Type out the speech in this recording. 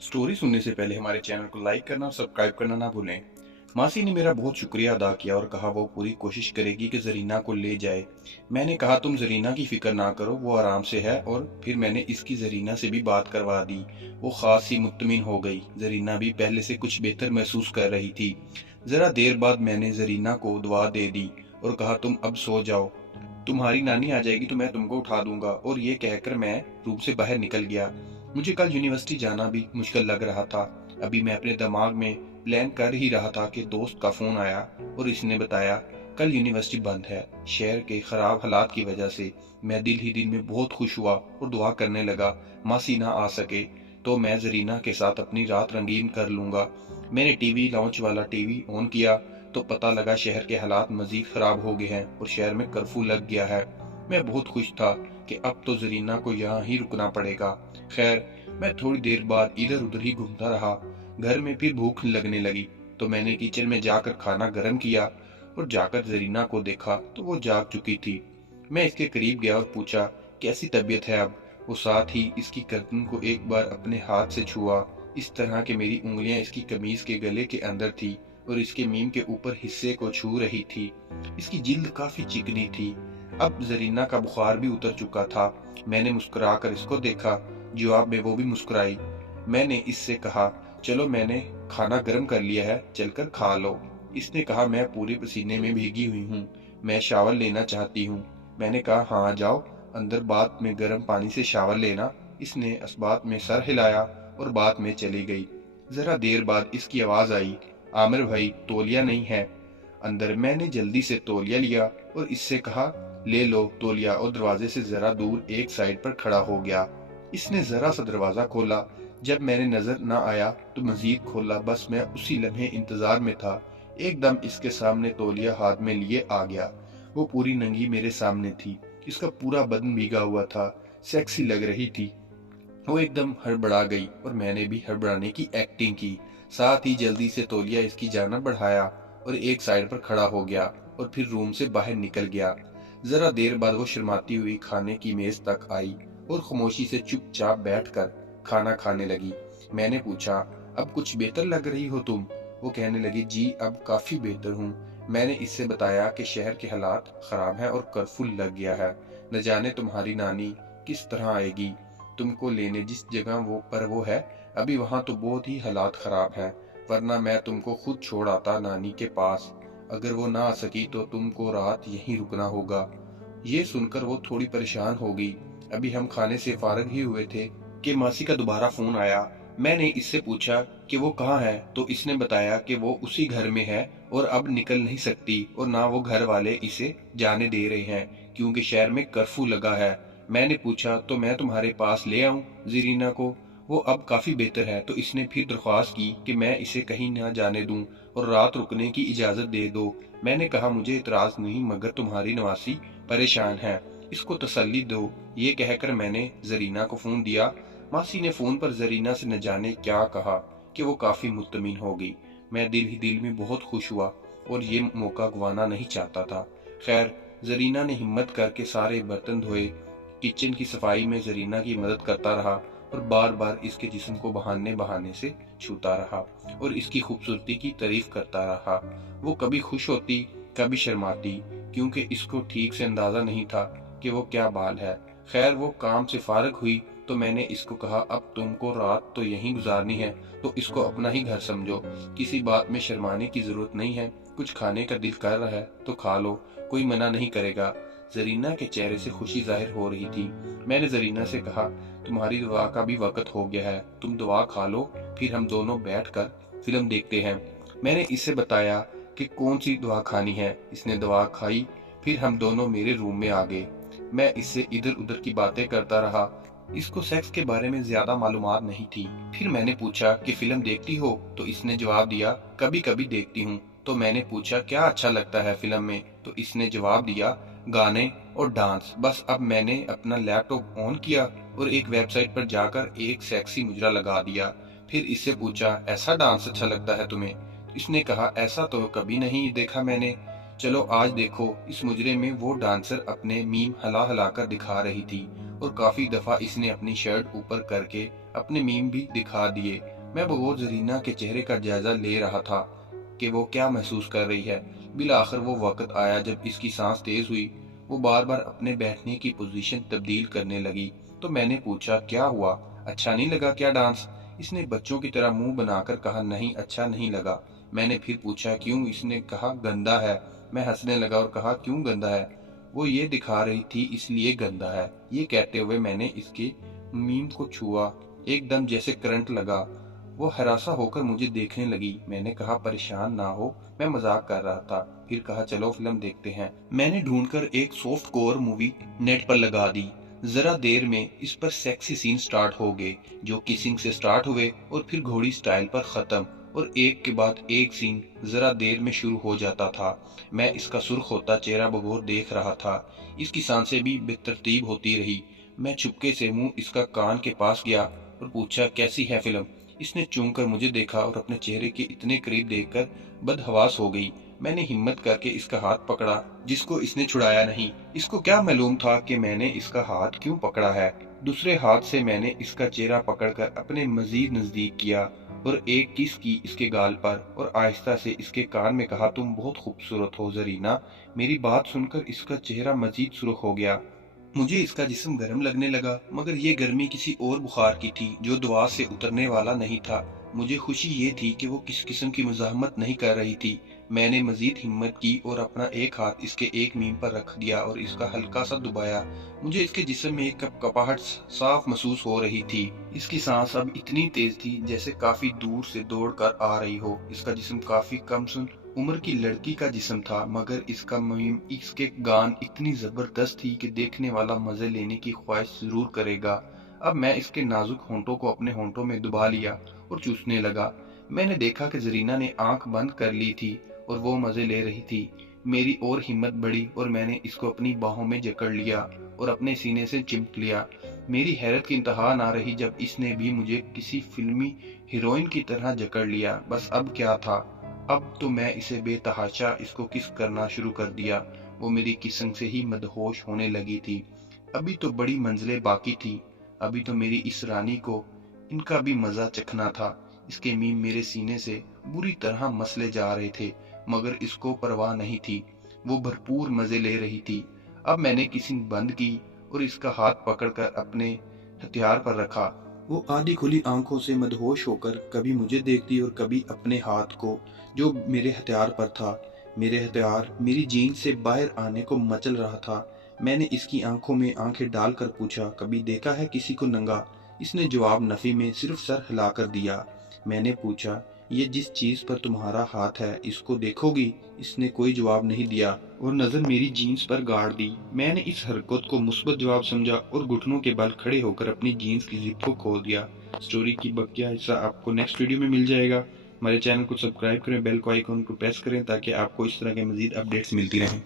Story सुनने से पहले हमारे चैनल को लाइक करना और सब्सक्राइब करना ना भूलें। मासी ने मेरा बहुत शुक्रिया अदा किया और कहा वो पूरी कोशिश करेगी कि जरीना को ले जाए। मैंने कहा तुम जरीना की फिक्र ना करो, वो आराम से है। और फिर मैंने इसकी जरीना से भी बात करवा दी। वो खास ही मुत्तमिन हो गई। जरीना भी पहले से कुछ बेहतर महसूस कर रही थी। जरा देर बाद मैंने जरीना को दुआ दे दी और कहा तुम अब सो जाओ, तुम्हारी नानी आ जाएगी तो मैं तुमको उठा दूंगा। और ये कहकर मैं रूम से बाहर निकल गया। मुझे कल यूनिवर्सिटी जाना भी मुश्किल लग रहा था। अभी मैं अपने दिमाग में प्लान कर ही रहा था कि दोस्त का फोन आया और इसने बताया कल यूनिवर्सिटी बंद है शहर के खराब हालात की वजह से। मैं दिल ही दिल में बहुत खुश हुआ और दुआ करने लगा मासी ना आ सके तो मैं जरीना के साथ अपनी रात रंगीन कर लूंगा। मैंने टीवी लॉन्च वाला टीवी ऑन किया तो पता लगा शहर के हालात मजीद खराब हो गए हैं और शहर में कर्फ्यू लग गया है। मैं बहुत खुश था कि अब तो जरीना को यहाँ ही रुकना पड़ेगा। खैर, मैं थोड़ी देर बाद इधर उधर ही घूमता रहा। घर में फिर भूख लगने लगी तो मैंने किचन में जाकर खाना गर्म किया और जाकर जरीना को देखा तो वो जाग चुकी थी। मैं इसके करीब गया और पूछा कैसी तबीयत है अब। वो साथ ही इसकी गर्दन को एक बार अपने हाथ से छुआ, इस तरह कि मेरी उंगलियां इसकी कमीज के गले के अंदर थी और इसके मीम के ऊपर हिस्से को छू रही थी। इसकी जिल्द काफी चिकनी थी। अब जरीना का बुखार भी उतर चुका था। मैंने मुस्कुराकर इसको देखा, जवाब में वो भी मुस्कुराई। मैंने इससे कहा चलो मैंने खाना गर्म कर लिया है, चलकर खा लो। इसने कहा मैं पूरे पसीने में भीगी हुई हूँ, मैं शावर लेना चाहती हूँ। मैंने कहा हाँ जाओ अंदर बाथ में गर्म पानी से शावर लेना। इसने इस बात में सर हिलाया और बात में चली गई। जरा देर बाद इसकी आवाज आई, आमिर भाई तौलिया नहीं है अंदर। मैंने जल्दी से तौलिया लिया और इससे कहा ले लो तौलिया, और दरवाजे से जरा दूर एक साइड पर खड़ा हो गया। इसने जरा सा दरवाजा खोला। जब मैंने नजर न आया तो मजीद खोला। बस मैं उसी लम्हे इंतजार में था। एकदम इसके सामने तौलिया हाथ में लिए आ गया। वो पूरी नंगी मेरे सामने थी। इसका पूरा बदन भीगा हुआ था, सेक्सी लग रही थी। वो एकदम हड़बड़ा गई और मैंने भी हड़बड़ाने की एक्टिंग की। साथ ही जल्दी से तौलिया इसकी जान बढ़ाया और एक साइड पर खड़ा हो गया और फिर रूम से बाहर निकल गया। जरा देर बाद वो शर्माती हुई खाने की मेज तक आई और खामोशी से चुपचाप बैठकर खाना खाने लगी। मैंने पूछा अब कुछ बेहतर लग रही हो तुम। वो कहने लगी जी अब काफी बेहतर हूँ। मैंने इससे बताया कि शहर के हालात खराब हैं और कर्फ्यू लग गया है। न जाने तुम्हारी नानी किस तरह आएगी तुमको लेने। जिस जगह वो है अभी वहां तो बहुत ही हालात खराब है, वरना मैं तुमको खुद छोड़ आता नानी के पास। अगर वो ना आ सकी तो तुमको रात यहीं रुकना होगा। ये सुनकर वो थोड़ी परेशान हो गई। अभी हम खाने से फारग ही हुए थे कि मासी का दोबारा फोन आया। मैंने इससे पूछा कि वो कहाँ है तो इसने बताया कि वो उसी घर में है और अब निकल नहीं सकती और ना वो घर वाले इसे जाने दे रहे हैं क्योंकि शहर में कर्फ्यू लगा है। मैंने पूछा तो मैं तुम्हारे पास ले आऊं जरीना को, वो अब काफी बेहतर है। तो इसने फिर दरख्वास्त की कि मैं इसे कहीं ना जाने दूं और रात रुकने की इजाजत दे दो। मैंने कहा मुझे इतराज नहीं, मगर तुम्हारी नवासी परेशान है, इसको तसल्ली दो। ये कहकर मैंने जरीना को फोन दिया। मासी ने फोन पर जरीना से न जाने क्या कहा कि वो काफी मुत्तमिन हो गई। मैं दिल ही दिल में बहुत खुश हुआ और ये मौका गंवाना नहीं चाहता था। खैर, जरीना ने हिम्मत करके सारे बर्तन धोए। किचन की सफाई में जरीना की मदद करता रहा और बार बार इसके जिस्म को बहाने बहाने से छूता रहा और इसकी खूबसूरती की तारीफ करता रहा। वो कभी खुश होती कभी शर्माती क्योंकि इसको ठीक से अंदाजा नहीं था कि वो क्या बाल है। खैर, वो काम से फारग हुई तो मैंने इसको कहा अब तुमको रात तो यहीं गुजारनी है तो इसको अपना ही घर समझो। किसी बात में शर्माने की जरूरत नहीं है। कुछ खाने का दिल कर रहा है तो खा लो, कोई मना नहीं करेगा। जरीना के चेहरे से खुशी जाहिर हो रही थी। मैंने जरीना से कहा तुम्हारी दुआ का भी वक्त हो गया है, तुम दुआ खा लो, फिर हम दोनों बैठकर फिल्म देखते हैं। मैंने इससे बताया कि कौन सी दुआ खानी है। इसने दुआ खाई, फिर हम दोनों मेरे रूम में आ गए। मैं इससे इधर उधर की बातें करता रहा। इसको सेक्स के बारे में ज्यादा मालूमात नहीं थी। फिर मैंने पूछा कि फिल्म देखती हो तो इसने जवाब दिया कभी कभी देखती हूँ। तो मैंने पूछा क्या अच्छा लगता है फिल्म में तो इसने जवाब दिया गाने और डांस। बस अब मैंने अपना लैपटॉप ऑन किया और एक वेबसाइट पर जाकर एक सेक्सी मुजरा लगा दिया। फिर इससे पूछा ऐसा डांस अच्छा लगता है तुम्हें। इसने कहा ऐसा तो कभी नहीं देखा मैंने। चलो आज देखो। इस मुजरे में वो डांसर अपने मीम हला हला कर दिखा रही थी और काफी दफा इसने अपनी शर्ट ऊपर करके अपने मीम भी दिखा दिए। میں بغور زرینہ کے چہرے کا جائزہ لے رہا تھا کہ وہ کیا محسوس کر رہی ہے۔ بالآخر وہ وقت آیا جب اس کی سانس تیز ہوئی، وہ بار بار اپنے بیٹھنے کی پوزیشن تبدیل کرنے لگی۔ تو میں نے پوچھا، کیا ہوا؟ اچھا نہیں لگا کیا ڈانس؟ اس نے بچوں کی طرح منہ بنا کر کہا، نہیں اچھا نہیں لگا۔ میں نے پھر پوچھا کیوں؟ اس نے کہا گندا ہے۔ میں ہنسنے لگا اور کہا کیوں گندا ہے؟ وہ یہ دکھا رہی تھی اس لیے گندا ہے۔ یہ کہتے ہوئے میں نے اس کے میم کو چھوا، ایک دم جیسے کرنٹ لگا۔ وہ ہراساں ہو کر مجھے دیکھنے لگی۔ میں نے کہا پریشان نہ ہو، میں مذاق کر رہا تھا۔ پھر کہا چلو فلم دیکھتے ہیں۔ میں نے ڈھونڈ کر ایک سافٹ کور مووی نیٹ پر لگا دی۔ ذرا دیر میں اس پر سیکسی سین سٹارٹ ہو گئے، جو کسنگ سے سٹارٹ ہوئے اور پھر گھوڑی سٹائل پر ختم، اور ایک کے بعد ایک سین ذرا دیر میں شروع ہو جاتا تھا۔ میں اس کا سرخ ہوتا چہرہ بغور دیکھ رہا تھا۔ اس کی سانسیں بھی بے ترتیب ہوتی رہی۔ میں چھپکے سے منہ اس کا کان کے پاس گیا اور پوچھا کیسی ہے فلم؟ اس نے چونک کر مجھے دیکھا اور اپنے چہرے کے اتنے قریب دیکھ کر بدحواس ہو گئی۔ میں نے ہمت کر کے اس کا ہاتھ پکڑا جس کو اس نے چھڑایا نہیں۔ اس کو کیا معلوم تھا کہ میں نے اس کا ہاتھ کیوں پکڑا ہے۔ دوسرے ہاتھ سے میں نے اس کا چہرہ پکڑ کر اپنے مزید نزدیک کیا اور ایک کس کی اس کے گال پر، اور آہستہ سے اس کے کان میں کہا تم بہت خوبصورت ہو زرینہ۔ میری بات سن کر اس کا چہرہ مزید سرخ ہو گیا۔ مجھے اس کا جسم گرم لگنے لگا، مگر یہ گرمی کسی اور بخار کی تھی جو دوا سے اترنے والا نہیں تھا۔ مجھے خوشی یہ تھی کہ وہ کس قسم کی مزاحمت نہیں کر رہی تھی۔ میں نے مزید ہمت کی اور اپنا ایک ہاتھ اس کے ایک میم پر رکھ دیا اور اس کا ہلکا سا دبایا۔ مجھے اس کے جسم میں ایک کپکپاہٹ صاف محسوس ہو رہی تھی۔ اس کی سانس اب اتنی تیز تھی جیسے کافی دور سے دوڑ کر آ رہی ہو۔ اس کا جسم کافی کم سن عمر کی لڑکی کا جسم تھا، مگر اس کا میم، اس کے گان اتنی زبردست تھی کہ دیکھنے والا مزے لینے کی خواہش ضرور کرے گا۔ اب میں اس کے نازک ہونٹوں کو اپنے ہونٹوں میں دبا لیا اور چوسنے لگا۔ میں نے دیکھا کہ زرینہ نے آنکھ بند کر لی تھی اور وہ مزے لے رہی تھی۔ میری اور ہمت بڑھی اور میں نے اس کو اپنی باہوں میں جکڑ لیا اور اپنے سینے سے چمٹ لیا۔ میری حیرت کی انتہا نہ رہی جب اس نے بھی مجھے کسی فلمی ہیروئن کی طرح جکڑ لیا۔ بس اب کیا تھا؟ اب تو میں اسے بے تحاشا اس کو کس کرنا شروع کر دیا۔ وہ میری کسنگ سے ہی مدہوش ہونے لگی تھی۔ ابھی تو بڑی منزلیں باقی تھی۔ ابھی تو میری اس رانی کو ان کا بھی مزہ چکھنا تھا۔ اس کے میم میرے سینے سے بری طرح مسلے جا رہے تھے، مگر اس کو پرواہ نہیں تھی۔ وہ بھرپور مزے لے رہی تھی۔ اب میں نے کسنگ بند کی اور اس کا ہاتھ پکڑ کر اپنے ہتھیار پر رکھا۔ وہ آدھی کھلی آنکھوں سے مدہوش ہو کر کبھی مجھے دیکھتی اور کبھی اپنے ہاتھ کو جو میرے ہتھیار پر تھا۔ میرے ہتھیار میری جین سے باہر آنے کو مچل رہا تھا۔ میں نے اس کی آنکھوں میں آنکھیں ڈال کر پوچھا، کبھی دیکھا ہے کسی کو ننگا؟ اس نے جواب نفی میں صرف سر ہلا کر دیا۔ میں نے پوچھا، یہ جس چیز پر تمہارا ہاتھ ہے اس کو دیکھو گی؟ اس نے کوئی جواب نہیں دیا اور نظر میری جینز پر گاڑ دی۔ میں نے اس حرکت کو مثبت جواب سمجھا اور گھٹنوں کے بل کھڑے ہو کر اپنی جینز کی زپ کو کھول دیا۔ سٹوری کی بقیہ حصہ آپ کو نیکسٹ ویڈیو میں مل جائے گا۔ ہمارے چینل کو سبسکرائب کریں، بیل کو آئیکن کو پریس کریں تاکہ آپ کو اس طرح کے مزید اپڈیٹس ملتی رہیں۔